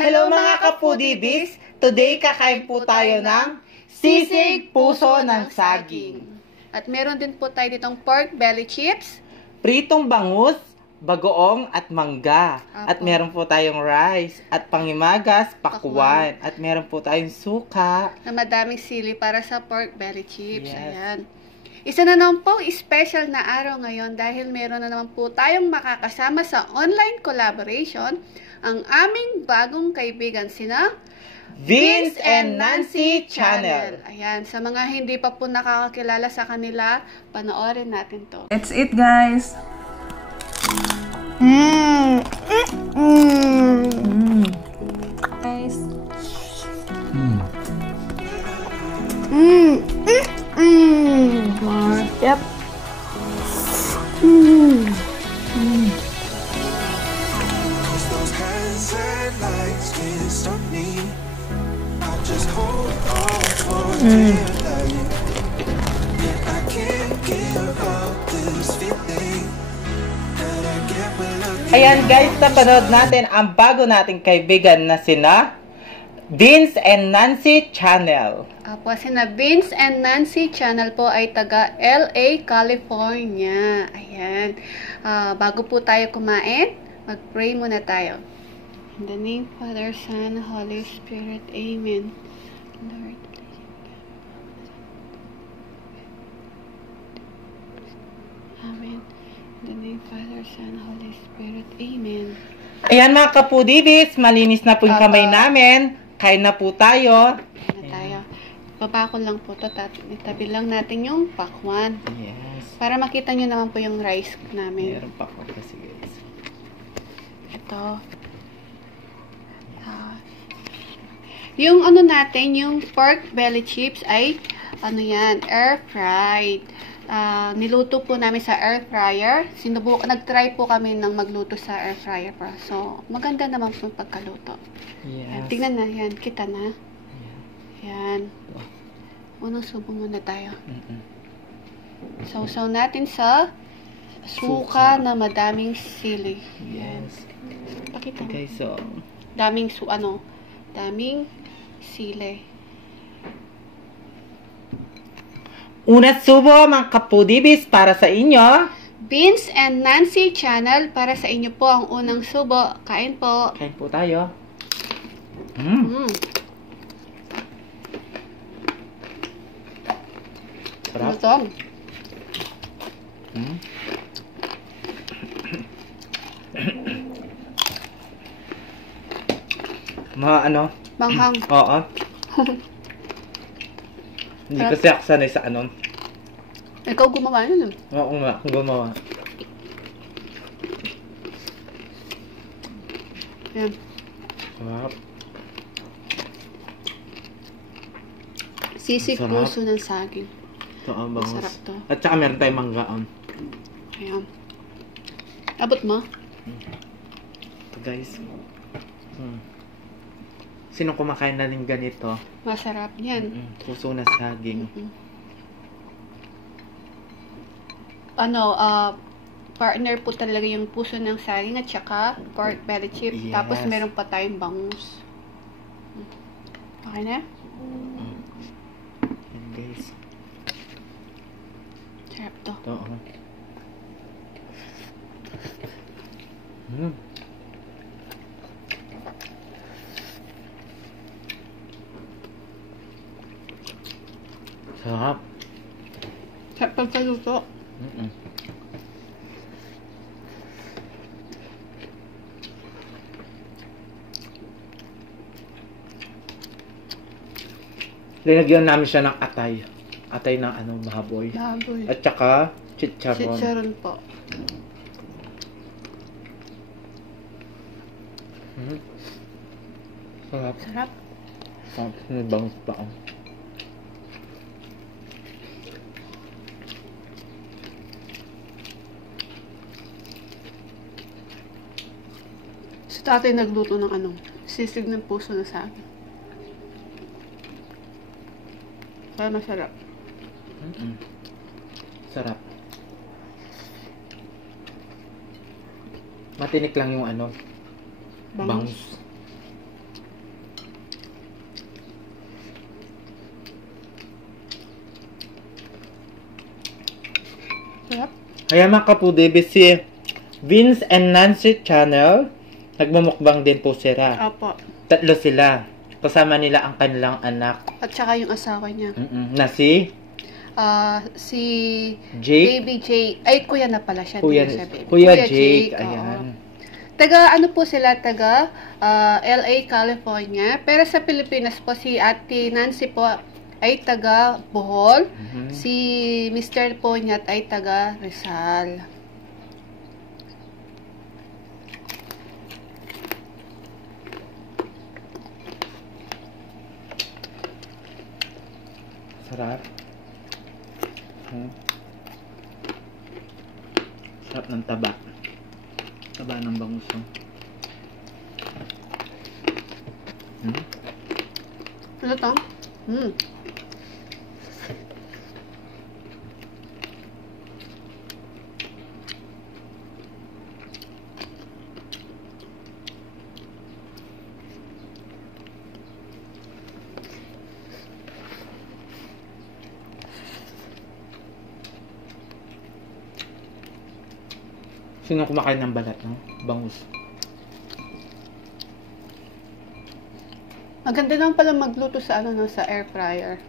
Hello mga kapudibis! Today kakain po tayo ng sisig puso ng saging. At meron din po tayo ditong pork belly chips. Pritong bangus, bagoong at mangga. Apo. At meron po tayong rice. At pangimagas, pakwan. At meron po tayong suka. Na madaming sili para sa pork belly chips. Yes. Ayan. Isa na naman po special na araw ngayon dahil meron na naman po tayong makakasama sa online collaboration ang aming bagong kaibigan sina Vince and Nancy Channel. Ayan, sa mga hindi pa po nakakakilala sa kanila, panoorin natin to. That's it, guys. Guys. More. Yep. Those hands and lights can't stop me. I'll just hold on for dear life. Yeah, I can't give up this feeling that I get when looking. Ayan guys, napanood natin ang bago nating kaibigan na sina Vince and Nancy Channel. Apo, sina Vince and Nancy Channel po ay taga LA, California. Ayan. Bago po tayo kumain, mag-pray muna tayo. In the name, Father, Son, Holy Spirit. Amen. Lord. Amen. In the name, Father, Son, Holy Spirit. Amen. Ayan mga kapudibis, malinis na po yung Apa. kamay namin. Kain na po tayo. Na tayo. Baba ko lang po ito. Itabi lang natin yung pakwan. Yes. Para makita nyo naman po yung rice namin. Meron pa ako kasi guys. Ito. Yung ano natin, yung pork belly chips ay, ano yan, air fried. Niluto po namin sa air fryer. Nag-try po kami ng magluto sa air fryer pa. So, maganda naman po yung pagkaluto. Yes. Tingnan na, yan. Kita na. Yan. Unang subo muna tayo. Sausaw natin sa suka na madaming sili. Yes. Pakita mo. Okay, so Daming sili. una subo mga kapudibis para sa inyo. Vince and Nancy Channel, para sa inyo po ang unang subo. Kain po. Kain po tayo. Sarap. Ito. Mga ano? Manghang. Oo. Hindi kasi ako sanay sa ano. Ikaw gumawa yun. Oo nga, gumawa. Yan. Sarap. Sisig Sarap. puso ng saging. Ito ang bangus. Masarap to. At saka meron tayong manggaon. Ayan. Abot mo? Ito guys. Sinong kumakain na ng ganito? Masarap yan. Puso na saging. Partner po talaga yung puso ng saging at saka pork belly chips. Yes. Tapos meron pa tayong bangus. Okay na? Yan guys. Sarap to. Ito oh. Sarap. Sarap pagkaluto. Linagyan namin siya ng atay. Atay ng ano, baboy. Baboy. At saka chicharon. Chicharon po. Sarap. Sarap. Sarap. May bangus pa oh. Si tatay nagluto ng ano, sisig ng puso na saging. Kaya masarap. Sarap. Matinik lang yung ano, bangus. Ayan mga kapudibis, si Vince and Nancy channel. Nagmumukbang din po sila. Opo. Tatlo sila. Kasama nila ang kanilang anak. At saka yung asawa niya. Na si Si Jake. Baby Jake. Ay, kuya na pala siya. Kuya, Hindi siya baby. Kuya Jake. oo. Ayan. Taga, ano po sila? Taga LA, California. Pero sa Pilipinas po, si Ate Nancy po ay taga Bohol. Si Mr. po niya ay taga Rizal. Sarap. Sarap ng taba. Taba ng bangus. Ano to? Sino kumakain ng balat, no? Bangus. Maganda lang pala magluto sa sa air fryer.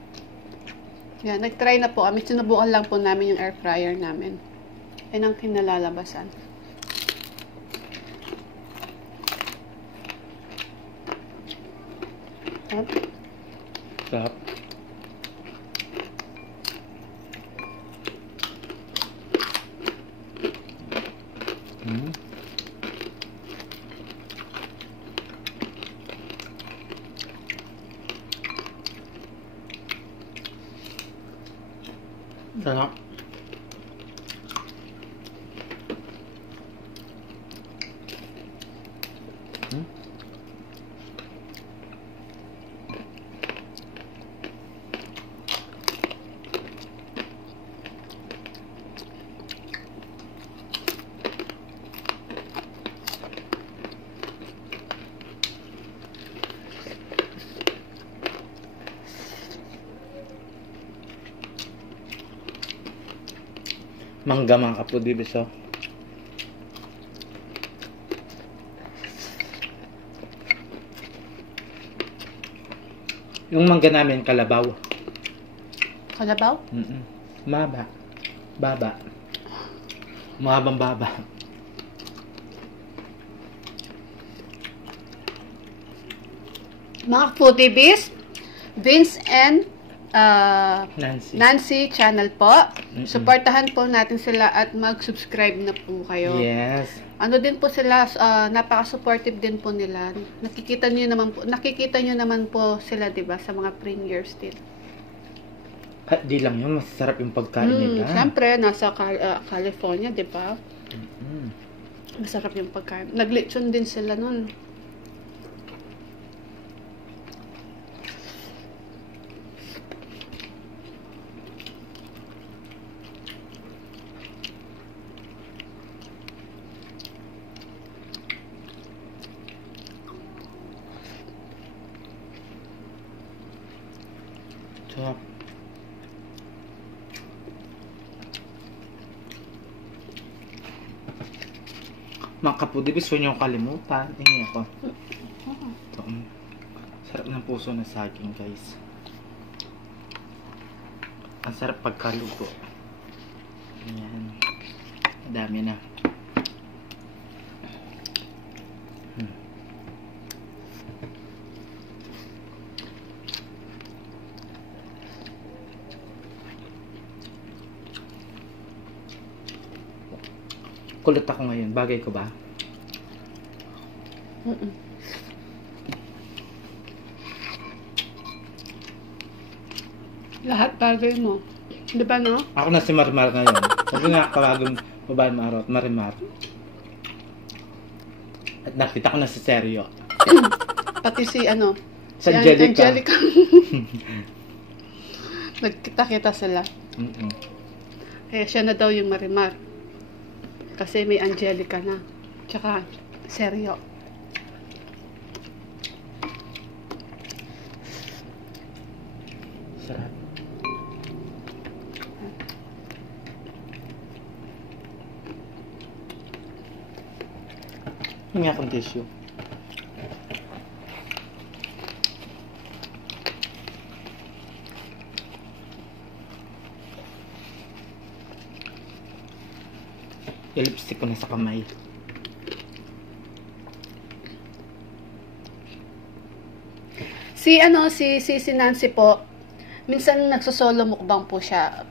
Yan, nag-try na po kami. Sinubukan lang po namin yung air fryer namin. Yan ang kinalalabasan. Sarap. Sarap. Mangga mga kapudibis, oh. Yung mangga namin, kalabaw. Kalabaw? Maba. Baba. Mahabang baba. Mga foodies, Vince and Nancy channel po. Suportahan po natin sila at mag-subscribe na po kayo. Yes. Ano din po sila, napaka-supportive din po nila. Nakikita niyo naman po sila, 'di ba, sa mga premieres din. At di lang yun, masarap yung pagkain nila. Siyempre, nasa California, 'di ba? Masarap yung pagkain. Naglechon din sila noon. Sarap. Mga kapudibis, huwag niyong kalimutan. Tingin ako. Ito. Sarap ng puso na saging, guys. Ang sarap pagkaluto. Ayan. Madami na. Kulot ako ngayon. Bagay ko ba? Lahat bagay mo. Di ba, no? Ako na si Marimar ngayon. Sabi nga, kawagang babae Marot, Marimar. At nakita ko na si Seryo. Pati si Si Angelica. Nagkita-kita sila. Kaya siya na daw yung Marimar. Kasi may Angelica na. Tsaka, Seryo. Sarap. Hingi akong tissue. Yung lipstick ko na sa kamay. Si Nancy po, minsan nagsosolo mukbang po siya.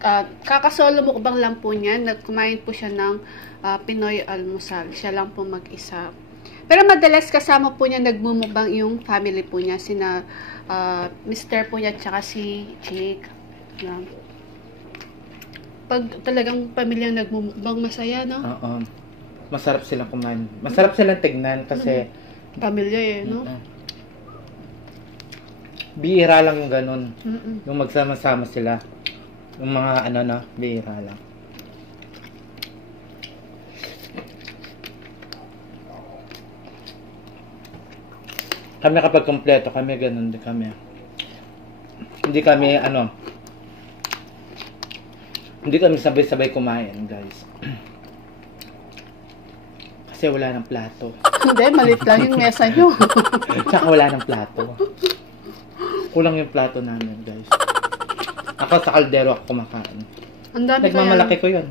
Kakasolo mukbang lang po niya. Kumain po siya ng Pinoy almusal. Siya lang po mag-isa. Pero madalas kasama po niya nagmumukbang yung family po niya. Sina Mr. po niya tsaka si Jake. Yan. Pag talagang pamilyang nagmumukbang, masaya, no? Oo. Masarap silang kumain. Masarap silang tignan kasi Pamilya no? bihira lang yung ganun. Mm-mm. Yung magsama-sama sila. Yung mga bihira lang. Kami kapag kompleto kami, ganun din kami. Hindi kami sabay-sabay kumain, guys. Kasi wala ng plato. Hindi, malit lang yung mesa nyo. Tsaka wala ng plato. Kulang yung plato namin, guys. Ako sa kaldero ako kumakain. Ang dami Nagmamalaki ko yun.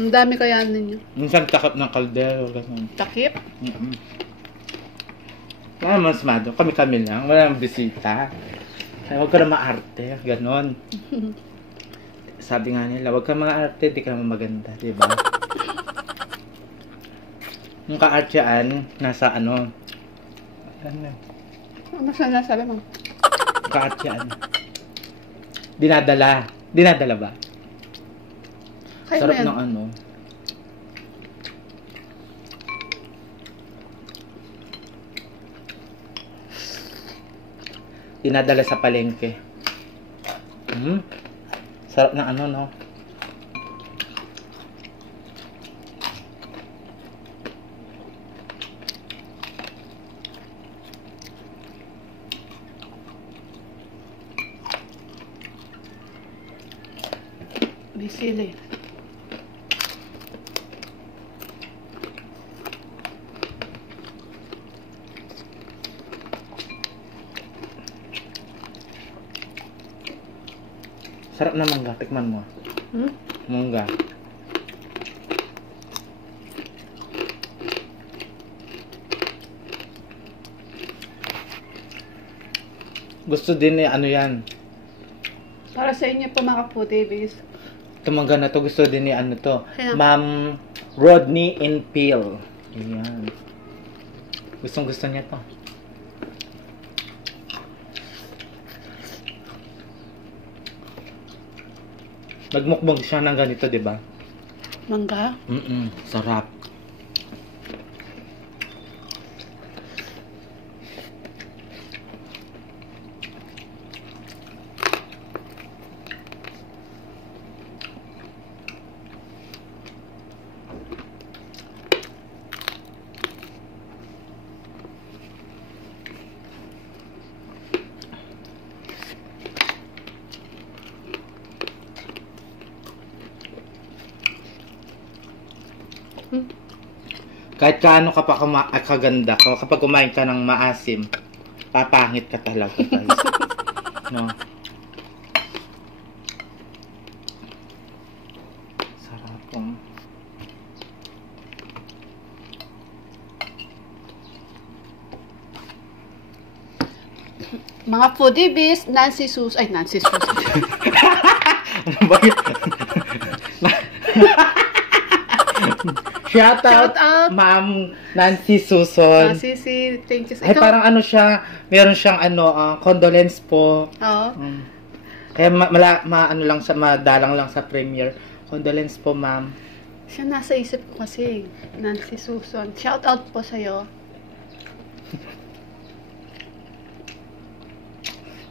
Ang dami kaya ninyo. Minsan takip ng kaldero. Ganun. Takip? Wala naman smado. Kami-kami lang. Wala nang bisita. Kaya huwag ka na maarte. Ganon. Sabi nga nila, huwag ka maarte, di ka maganda. Diba? Yung ka-artyaan, nasa Ano siya nasabi mo? Ka-artyaan. Dinadala. Dinadala ba? Kaya Sarap mo yan. ng dinadala sa palengke. Sarap ng no? May sili. Sarap na mangga. Tikman mo. Mangga. Gusto din yan. Para sa inyo po mga foodies. Tumangga na to. Gusto din to. Sino? Ma'am Rodney and Peel. Ayan. Gustong gusto niya to. Nagmukbang siya ng ganito, di ba? Mangga? Sarap. Kahit kaano ka pa kaganda ka, kapag kumain ka ng maasim, papangit ka talaga, guys. No? Sarap po. Mga foodies, Nancy Sus. Ano ba yun? Shout out, Ma'am Nancy Susan. Sisi, thank you. Ay, parang siya, meron siyang condolence po. Oo. Kaya madalang lang sa premiere. Condolence po, ma'am. Siya nasa isip ko kasi, Nancy Susan. Shout out po sa'yo.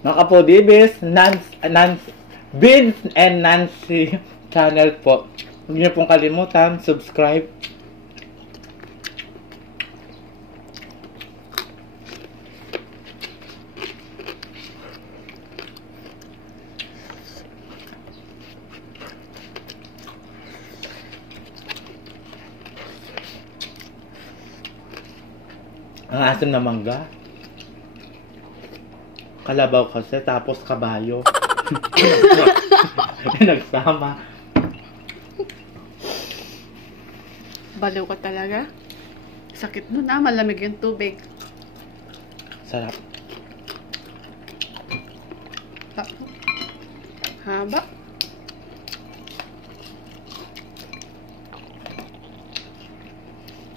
Mga kapodibis, Vince and Nancy channel po. Huwag niyo pong kalimutan, subscribe. Ang asim na mangga. Kalabaw kasi, tapos kabayo. Nagsama. Baliw ka talaga. Sakit nun malamig yung tubig. Sarap. Haba.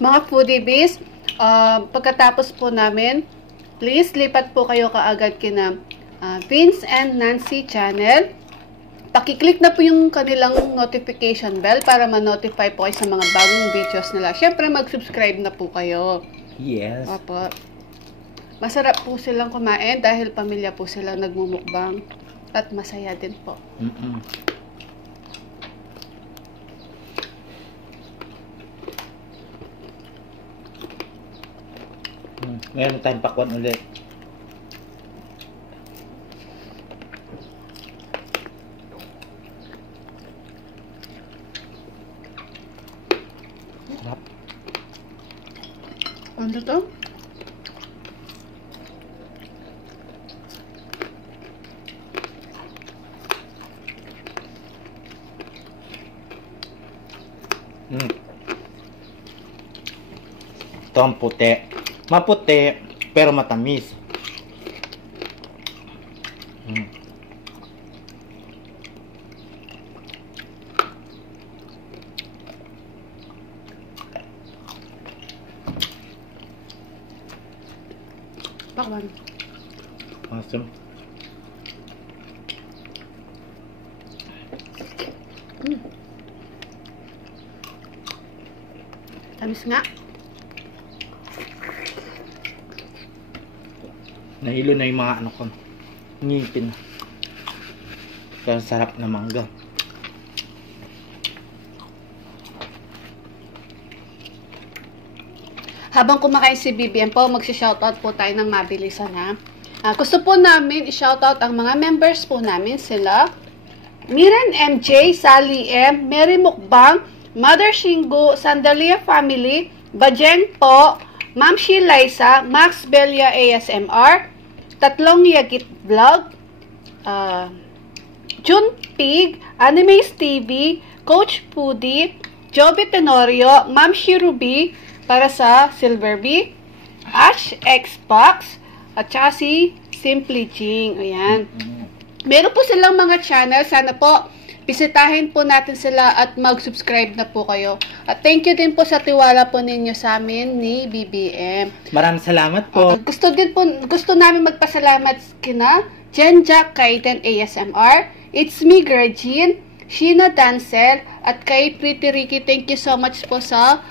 Mga foodie bees, pagkatapos po namin, please lipat po kayo kaagad kina Vince and Nancy channel. Pakiclick na po yung kanilang notification bell para ma-notify po kayo sa mga bagong videos nila. Syempre, mag-subscribe na po kayo. Yes. Opo. Masarap po silang kumain dahil pamilya po silang nagmumukbang. At masaya din po. Ngayon tayong pakwan ulit. Sarap. Ano to? Ito ang puti. Maputi, pero matamis. Bakwan. Awesome. Tamis nga. Nahilo na yung mga ano ko. Ngipin na. Kaya sarap na mangga. Habang kumakain si BBM po, magsi-shoutout po tayo ng mabilisan ha. Gusto po namin i-shoutout ang mga members po namin, sila Miran MJ, Sally M, Mary Mukbang, Mother Shingo, Sandalia Family, Bajeng po, Ma'am Shilaisa, Max Belia ASMR, Tatlong Yagit Vlog, Jun Pig, Animes TV, Coach Pudi, Joby Tenorio, Ma'am Shirubi, para sa Silver Bee, Ash Xbox, at saka si Simply Jing. Ayan. Meron po silang mga channel. Sana po, bisitahin po natin sila at mag-subscribe na po kayo. At thank you din po sa tiwala po ninyo sa amin ni BBM. Maraming salamat po. Gusto namin magpasalamat kina Jenja Kaiden ASMR, It's Me Girl Jean, Sheena Dancel, at kay Pretty Ricky. Thank you so much po sa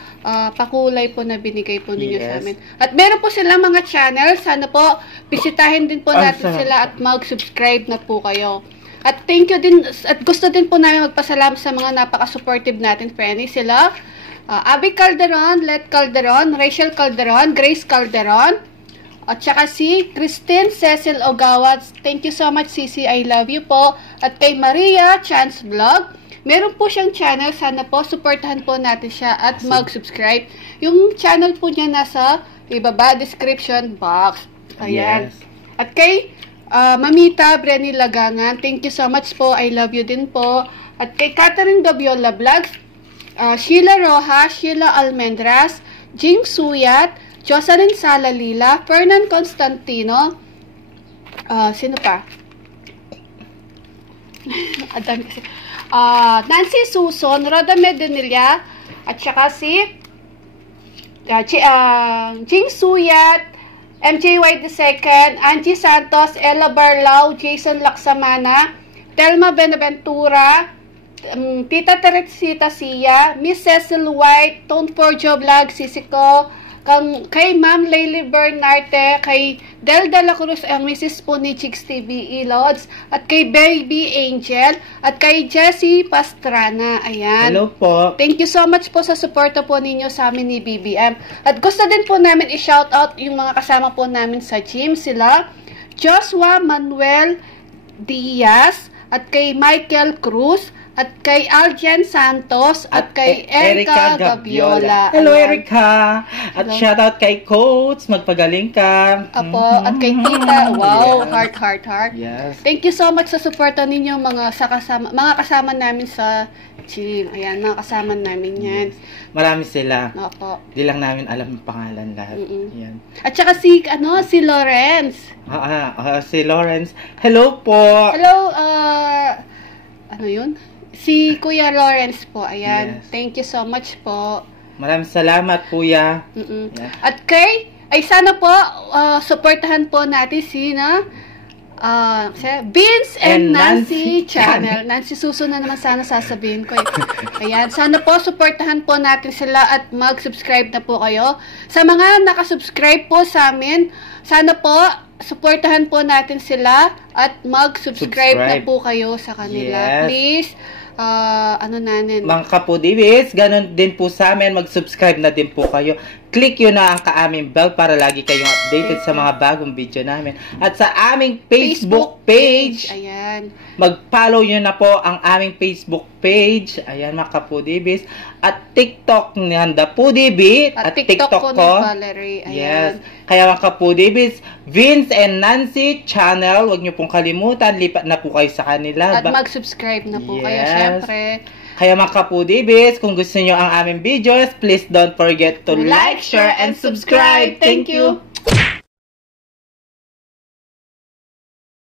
pakulay po na binigay po ninyo sa amin. At meron po silang mga channel. Sana po, bisitahin din po natin sila at mag-subscribe na po kayo. At thank you din, at gusto din po namin magpasalamat sa mga napaka-supportive natin, friendly. Sila, Abby Calderon, Let Calderon, Rachel Calderon, Grace Calderon, at saka si Christine Cecil Ogawa. Thank you so much, Sisi. I love you po. At kay Maria Chance Vlog. Meron po siyang channel. Sana po, supportahan po natin siya at mag-subscribe. Yung channel po niya nasa ibaba, description box. Ayan. Yes. At kay Mamita Brenny Lagangan, thank you so much po. I love you din po. At kay Catherine Gabiola Vlogs, Sheila Roja, Sheila Almendras, Jing Suyat, Jocelyn Salalila, Fernan Constantino, sino pa? Adami kasi. Nancy Suson, Roda Medinilla, at saka si Jing Suyat, MJY II, Angie Santos, Ella Barlao, Jason Laksamana, Telma Benaventura, Tita Teresita Sia, Miss Cecil White, Tone for Job Vlog, Sisiko, kay Ma'am Layli Bernarte, kay Del de la Cruz, ang Mrs. po ni Chicks TV Elods, at kay Baby Angel, at kay Jessie Pastrana. Ayan. Hello po. Thank you so much po sa suporta po ninyo sa amin ni BBM. At gusto din po namin i-shoutout yung mga kasama po namin sa gym. Sila Joshua Manuel Diaz, at kay Michael Cruz, at kay Aljan Santos, at kay Erica Gabiola. Hello, Ayan. Erica! At Hello. shoutout kay Coach, magpagaling ka. Apo, at kay Tita. Wow, Yes. heart. Yes. Thank you so much sa suporta ninyo mga kasama namin sa gym. Ayan, mga kasama namin yan. Marami sila. Opo. Di lang namin alam ang pangalan lahat. Yan. At saka si Lawrence. Si Lawrence. Hello po! Hello, ano yun? Si Kuya Lawrence po. Ayan. Yes. Thank you so much po. Maraming salamat, kuya. Yeah. At sana po, supportahan po natin Vince and Nancy channel. Nancy Suso na naman sana sasabihin ko. Ayan, sana po supportahan po natin sila at mag-subscribe na po kayo. Sa mga nakasubscribe po sa amin, sana po supportahan po natin sila at mag-subscribe na po kayo sa kanila. Yes. Please, Mga kapudibis, ganun din po sa amin, mag-subscribe na din po kayo. Click yun na ang kaaming bell para lagi kayong updated sa mga bagong video namin. At sa aming Facebook page, ayan. mag-follow nyo na po ang aming Facebook page. Ayan, mga kapudibis. At TikTok ni Handa Pudibi. At TikTok ko ni Valerie. Ayan. Yes. Kaya mga kapudibis, Vince and Nancy channel, huwag nyo pong kalimutan, lipat na po kayo sa kanila. At mag-subscribe na po kayo, Yes. syempre. Kaya mga kapudibis, kung gusto nyo ang aming videos, please don't forget to like, share, and subscribe. Thank you!